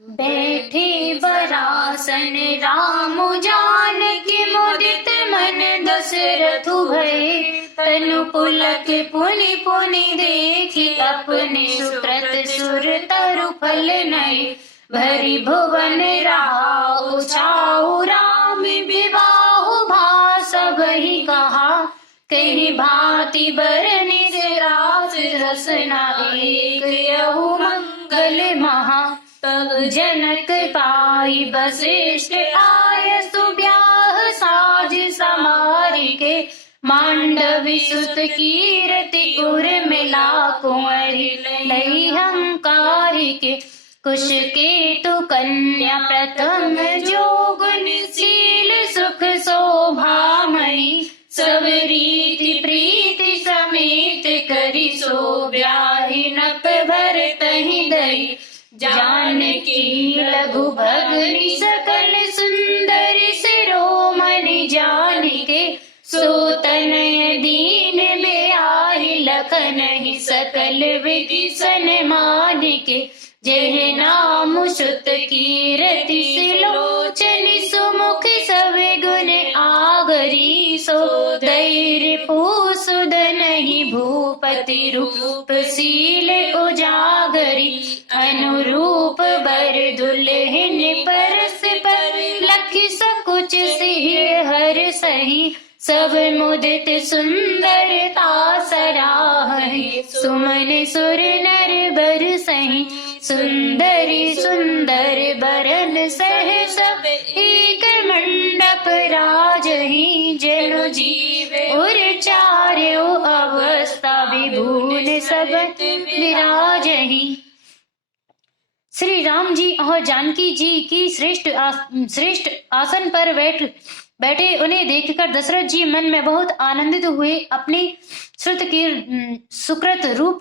बैठे बरासन राम जानकी मुदित मन दशरथु भये। तनु पुलक पुनि पुनि देखी अपने सुकृत सुर तरु फल नये। भरी भुवन राउ छाऊ राम विवाहु भास बही कहा। कही भांति बरनि रास रसना एक यहु मंगल महा। तब जनक पाई वशिष्ठ आय सुब्याह साज समारि के। मांडवी सुत कीरति उर्मिला कुंवरी लई हंकार के। कुश केतु कन्या प्रथम जोगुन शील सुख शोभामयी। सब रीति प्रीति समेत करी सो ब्याहि नप भर तहि दई। जानकी लघु भगनी सकल सुंदरी शिरोमणि जानिके। सो तनय दीन बेयाहि लखन ही सकल विधि सन्मानिके। जह नाम सुत कीरति सिलोचनि सुमुख सवे गुण आगरी। सो धैर्य पूसुद नहीं भूपति रूप शील उजागरी। अनुरूप बर दुल्हन परस पर लखि सकुच सिंह हर सही। सब मुदित सुंदरता सराहे। सुमन सुर नर बर सही। सुंदरी सुंदर बरन सह सब एक मंडप राजहि। जनु जीव उर चार्यो अवस्था विभून सब विराजहि। श्री राम जी और जानकी जी की श्रेष्ठ आसन पर बैठे उन्हें देखकर दशरथ जी मन में बहुत आनंदित हुए। अपने सुकृत रूप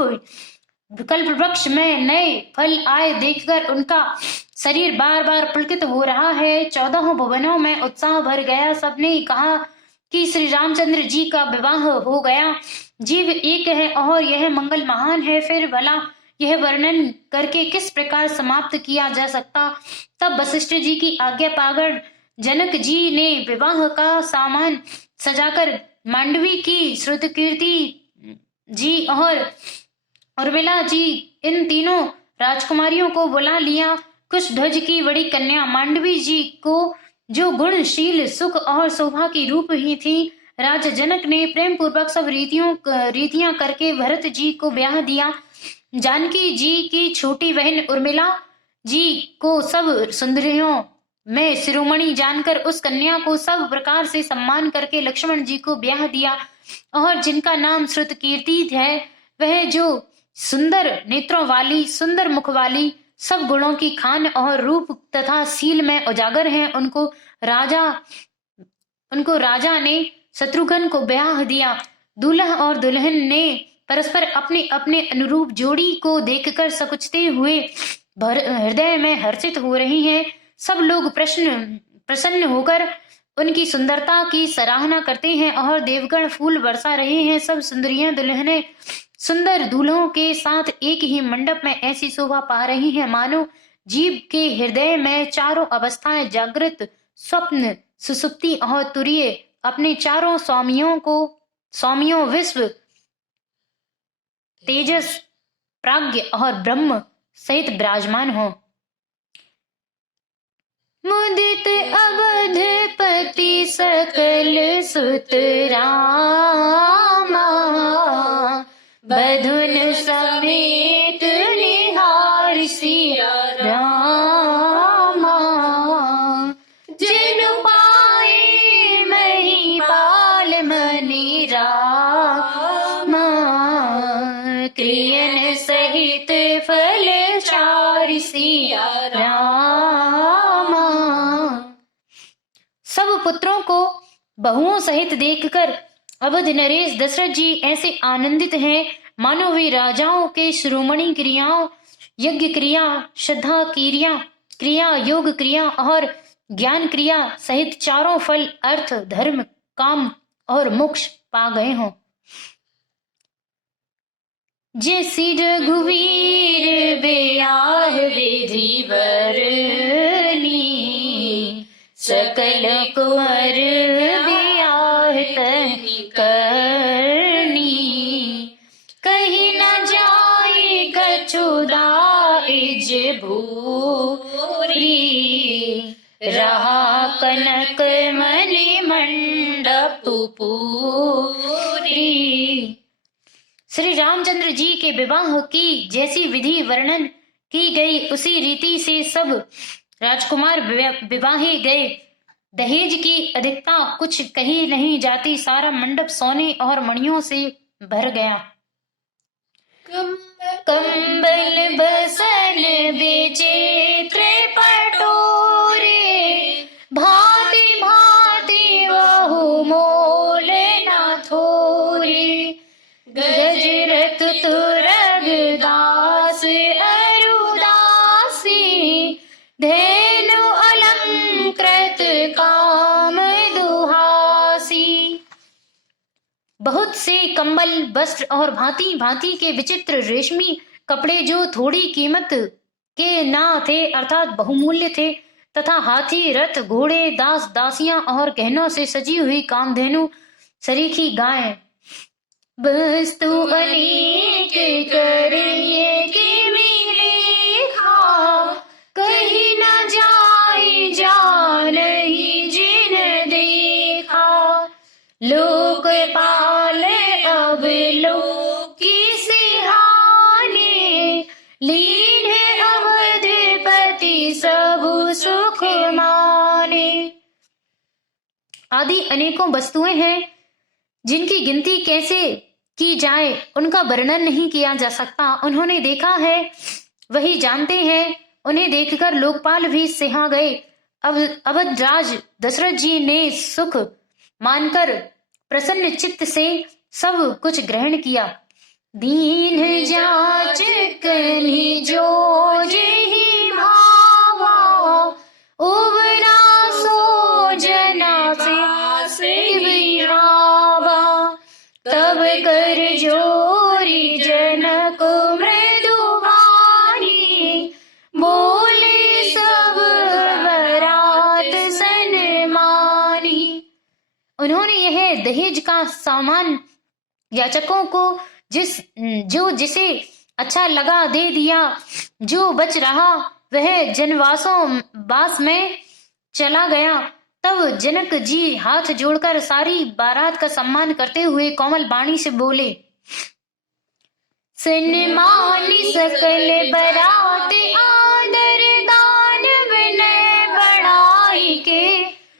कल्प वृक्ष में नए फल आए देखकर उनका शरीर बार बार पुलकित हो रहा है। 14 भुवनों में उत्साह भर गया। सबने कहा कि श्री रामचंद्र जी का विवाह हो गया। जीव एक है और यह मंगल महान है। फिर भला यह वर्णन करके किस प्रकार समाप्त किया जा सकता। तब वशिष्ठ जी की आज्ञा पाकर जनक जी ने विवाह का सामान सजाकर मांडवी की श्रुतकीर्ति जी और उर्मिला जी इन तीनों राजकुमारियों को बुला लिया। कुश ध्वज की बड़ी कन्या मांडवी जी को जो गुणशील सुख और शोभा की रूप ही थी, राजा जनक ने प्रेम पूर्वक सब रीतियां करके भरत जी को ब्याह दिया। जानकी जी की छोटी बहन उर्मिला जी को सब सुंदरियों में शिरोमणि जानकर उस कन्या को सब प्रकार से सम्मान करके लक्ष्मण जी को ब्याह दिया। और जिनका नाम श्रुतकीर्ति है, वह जो सुंदर नेत्रों वाली, सुंदर मुख वाली, सब गुणों की खान और रूप तथा शील में उजागर हैं, उनको राजा ने शत्रुघ्न को ब्याह दिया। दूल्हा और दुल्हन ने परस्पर अपने अपने अनुरूप जोड़ी को देखकर सकुचते हुए हृदय में हर्षित हो रही हैं। सब लोग प्रसन्न होकर उनकी सुंदरता की सराहना करते हैं और देवगण फूल बरसा रहे हैं। सब सुंदरियां दुल्हनें सुंदर दूल्हों के साथ एक ही मंडप में ऐसी शोभा पा रही हैं मानो जीव के हृदय में चारों अवस्थाएं जागृत, स्वप्न, सुसुप्ति और तुरीय अपने चारों स्वामियों विश्व, तेजस, प्राज्ञ और ब्रह्म सहित विराजमान हो। मुदित अवधपति सकल सुत रामा। बधुन समेत निहार सिया रामा। जिन पाए महिपाल मनि रामा। क्रियन सहित फल चारि सिया रामा। सब पुत्रों को बहुओं सहित देखकर अवध नरेश दशरथ जी ऐसे आनंदित हैं मानो वे राजाओं के शिरोमणि क्रियाओं, यज्ञ क्रिया, श्रद्धा क्रिया, योग क्रिया और ज्ञान क्रिया सहित चारों फल अर्थ, धर्म, काम और मोक्ष पा गए हों। जैसी रघुवीर ब्याह विधि वर कुंवर ब्याह तहि करनी, कहीं न जाए कछु दाइज भूरी, रहा कनक मणि मंडप पूरी। श्री रामचंद्र जी के विवाह की जैसी विधि वर्णन की गई उसी रीति से सब राजकुमार विवाहे गए। दहेज की अधिकता कुछ कही नहीं जाती। सारा मंडप सोने और मणियों से भर गया। कंबल बसन विचित्र पटोरे, भांति भांति बहु मोल न थोरे, गजरत तुरग दास अरुदासी, धेनु अलंकृत काम दुहासी। बहुत से कंबल, वस्त्र और भांति भांति के विचित्र रेशमी कपड़े जो थोड़ी कीमत के ना थे अर्थात बहुमूल्य थे, तथा हाथी, रथ, घोड़े, दास दासियां और गहनों से सजी हुई कामधेनु, सरीखी गाय, वस्तु अनेक करिए की मिलेखा, कहीं न जाई जानहि जिन देखा, लोक पाल अब लोक की सिहाने, लीन अवधपति सबु सुख माने। आदि अनेकों वस्तुएं हैं जिनकी गिनती कैसे की जाए उनका वर्णन नहीं किया जा सकता। उन्होंने देखा है वही जानते हैं। उन्हें देखकर लोकपाल भी सिहा गए। अब अवध राज दशरथ जी ने सुख मानकर प्रसन्न चित्त से सब कुछ ग्रहण किया। दीन जांच कनि जो जेहि भावा, उबरा सो जना से विरावा, तब कर जोरी जनक मृदु वाणी, बोले सब बरात सन्मानी। उन्होंने यह दहेज का सामान याचकों को जिसे अच्छा लगा दे दिया। जो बच रहा वह जनवास में चला गया। तब जनक जी हाथ जोड़कर सारी बारात का सम्मान करते हुए कोमल वाणी से बोले, सन्मानी सकल बरात आदर दान विनय बढ़ाई के,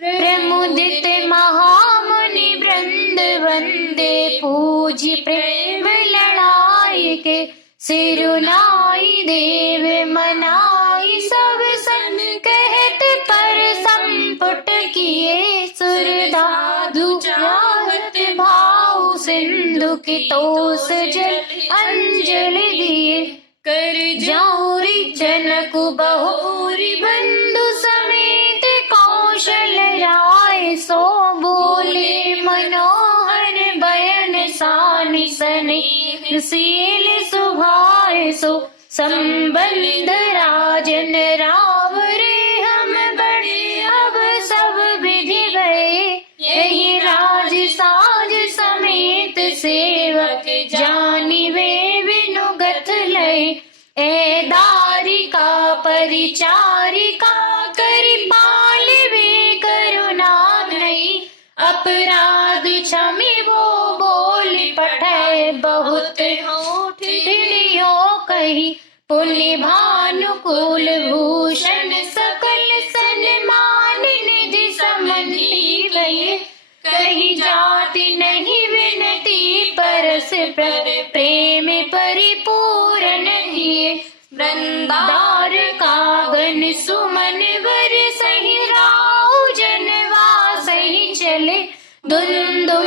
प्रमुदित महामुनि वृंद वंदे पूजी प्रेम लड़ाई के, सिरुनाई देव मनाई सब सन कहत पर संपुट किए, सुरदादु चाहत भाव सिंधु की तोस जल अंजलि दिए, कर जाऊरी जनक बहुरी बंधु समेत कौशल राय, सो बोले मनोहर बयन सानि सनेह सील सुभाए, सो संबंध राजन राव रे हम बड़े अब सब विधि गए, यही राज साज समेत सेवक जानी वे विनुगत लय, ए दारिका परिचारिका करि पाल वे करुणा नहीं, अपराध क्षमि वो बोल पठै बहुत होठ कही, पुण्य भानुकूल भूषण सकल सन्मान निधि समझी गए, कहीं जाति नहीं विनती परस पर प्रेम परिपूर्ण किए, वृंदार कागन सुमन वर सही राव जनवा सही चले, धुन धुन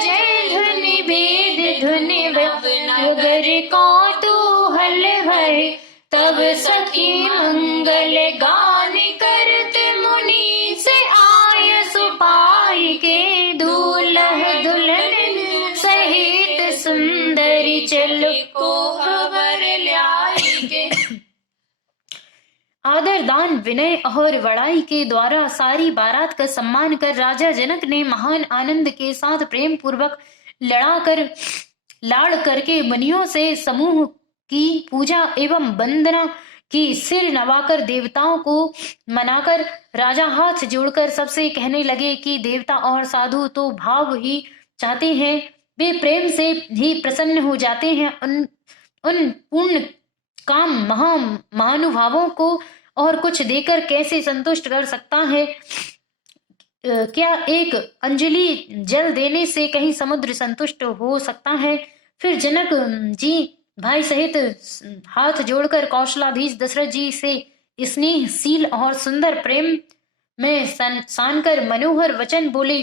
जय धुनि भेद धुनि नगर कौतूहल भय, तब सखी मंगल गान करते मुनि से आय सुपाई के, दूल्ह दुल्हन सहित सुंदरी चल को खबर ल्याई के। आदर दान विनय और बड़ाई के द्वारा सारी बारात का सम्मान कर राजा जनक ने महान आनंद के साथ प्रेम पूर्वक लाड़ करके मुनियों से समूह की पूजा एवं वंदना की। सिर नवाकर देवताओं को मनाकर राजा हाथ जोड़कर सबसे कहने लगे कि देवता और साधु तो भाव ही चाहते हैं, वे प्रेम से ही प्रसन्न हो जाते हैं। उन पूर्ण काम महानुभावों को और कुछ देकर कैसे संतुष्ट कर सकता है? क्या एक अंजलि जल देने से कहीं समुद्र संतुष्ट हो सकता है? फिर जनक जी भाई सहित हाथ जोड़कर कौशलाधीश दशरथ जी से स्नेहशील और सुंदर प्रेम में सानकर मनोहर वचन बोले,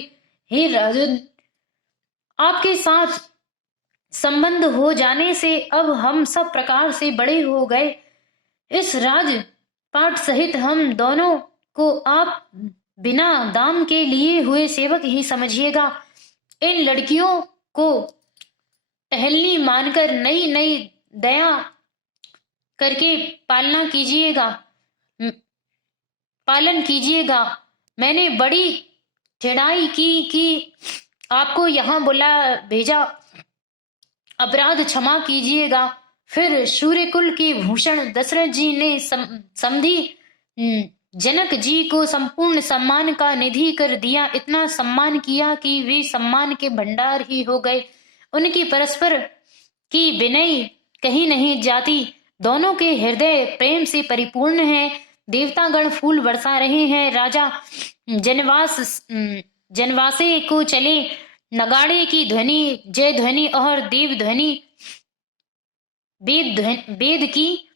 हे राजन, आपके साथ संबंध हो जाने से अब हम सब प्रकार से बड़े हो गए। इस राजपाट सहित हम दोनों को आप बिना दाम के लिए हुए सेवक ही समझिएगा। इन लड़कियों को टहलनी मानकर नई नई दया करके पालन कीजिएगा। मैंने बड़ी ठेड़ाई की कि आपको यहाँ बुला भेजा, अपराध क्षमा कीजिएगा। फिर सूर्यकुल के भूषण दशरथ जी ने समधी जनक जी को संपूर्ण सम्मान का निधि कर दिया। इतना सम्मान किया कि वे सम्मान के भंडार ही हो गए। उनकी परस्पर की विनय कहीं नहीं जाती। दोनों के हृदय प्रेम से परिपूर्ण है। देवतागण फूल बरसा रहे हैं। राजा जनवासे को चले। नगाड़े की ध्वनि, जय ध्वनि और देव ध्वनि, वेद की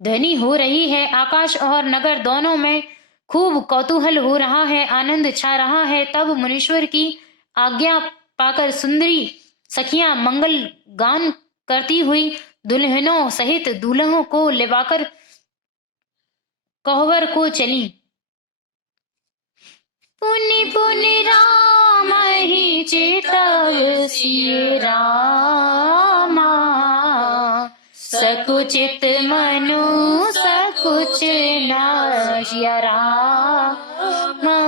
ध्वनि हो रही है। आकाश और नगर दोनों में खूब कौतूहल हो रहा है, आनंद छा रहा है। तब मुनीश्वर की आज्ञा पाकर सुंदरी सखियां मंगल गान करती हुई दुल्हनों सहित दूल्हों को लेवाकर कोहबर को चली। पुनि पुनि राम ही चितवसी रामा, सकुचित मनु सकुच नाशिया रामा।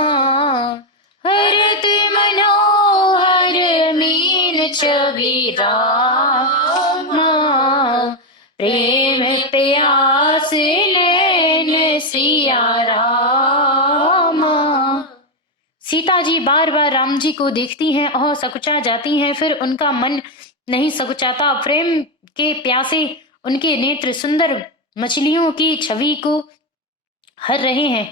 हरत मनोहर मीन छवि रामा, प्रेम प्यास नैन सिया रामा। सीता जी बार बार राम जी को देखती हैं और सकुचा जाती हैं, फिर उनका मन नहीं सकुचाता। प्रेम के प्यासे उनके नेत्र सुंदर मछलियों की छवि को हर रहे हैं।